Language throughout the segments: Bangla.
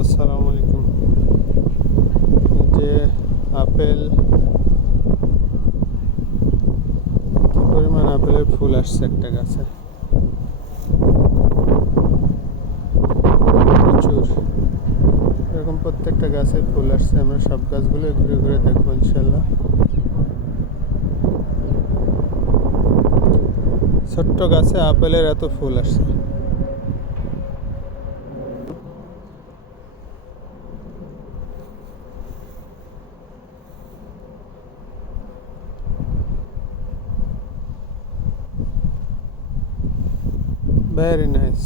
আসসালামু আলাইকুম। যে আপেল, কি পরিমাণ আপেলের ফুল আসছে একটা গাছে, প্রচুর। এরকম প্রত্যেকটা গাছে ফুল আসছে। আমরা সব গাছগুলো ঘুরে ঘুরে দেখবো ইনশাল্লাহ। ছোট্ট গাছে আপেলের এত ফুল আসছে। Very nice.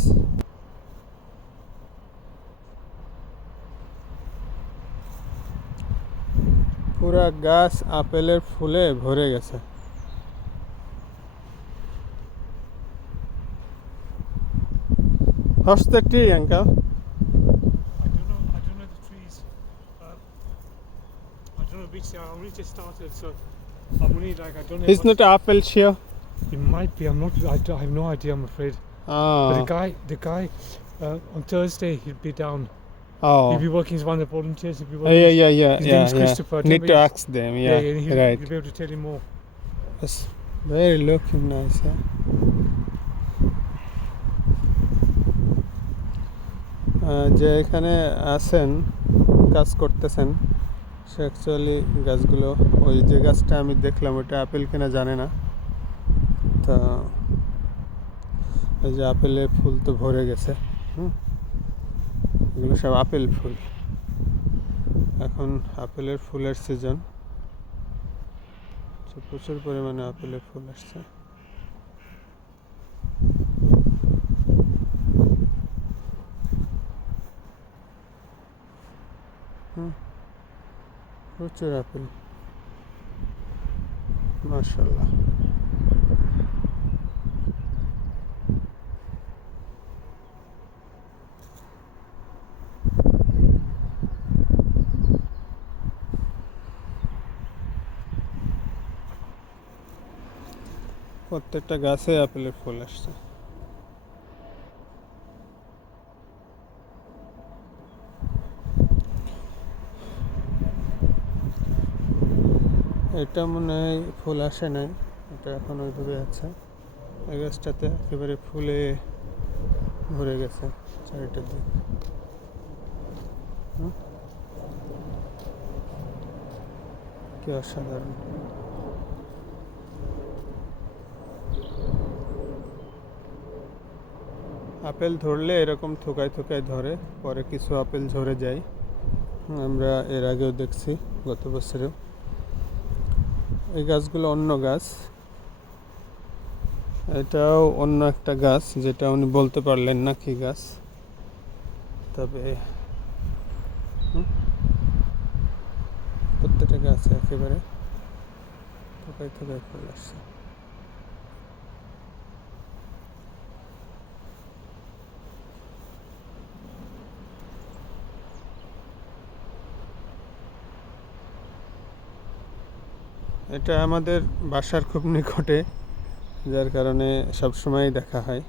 পুরা গাছ আপেলের ফুলে ভরে গেছে। How's the tree, uncle? I don't know the trees. I don't know which they are. I only just started, so I'm only like I don't know. It's not apple here. It might be. I'm not. I have no idea. I'm afraid. But Oh, the guy, on Thursday he'll be down. oh, He'll be working as one of the volunteers. He'll be oh, yeah, working. yeah, yeah, His yeah, name's yeah. Christopher. I don't Need know to if ask them. he's- Yeah, and right. he'll be able to tell you more. It's very looking nice. Yeah. যে এখানে আছেন, কাজ করতেছেন, সে অ্যাকচুয়ালি গাছগুলো, ওই যে গাছটা আমি দেখলাম ওটা আপেল কিনা জানে না। তা এই যে আপেলের ফুল তো ভরে গেছে। এগুলো সব আপেল ফুল। এখন আপেলের ফুলের সিজন, প্রচুর পরিমাণে আপেলের ফুল আসছে। প্রচুর আপেল, মাশাআল্লাহ। প্রত্যেকটা গাছে আপেলের ফুল আসছে। এটা মনে হয় ফুল আসে নাই, এটা এখন ওইভাবে আছে। এই গাছটাতে একেবারে ফুলে ভরে গেছে চারিটা দিক। কি অসাধারণ। আপেল ধরলে এরকম থোকায় থোকায় ধরে, পরে কিছু আপেল ঝরে যায়। আমরা এর আগেও দেখছি, গত বছরেও। এই গাছগুলো অন্য গাছ, এটাও অন্য একটা গাছ, যেটা উনি বলতে পারলেন না কি গাছ। তবে প্রত্যেকটা গাছে একেবারে থোকায় থোকায় ফুল আসছে। এটা আমাদের বাসার খুব নিকটে, যার কারণে সবসময় দেখা হয়।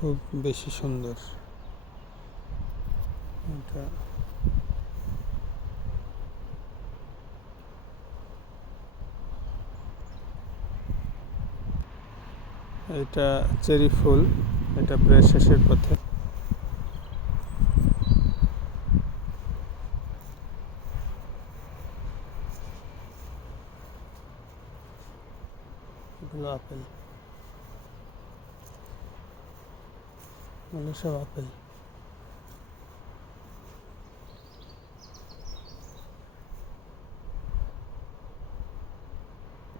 খুব বেশি সুন্দর এটা। এটা চেরি ফুল, এটা প্রায় শেষের পথে। এগুলো আপেল, এগুলো সব আপেল।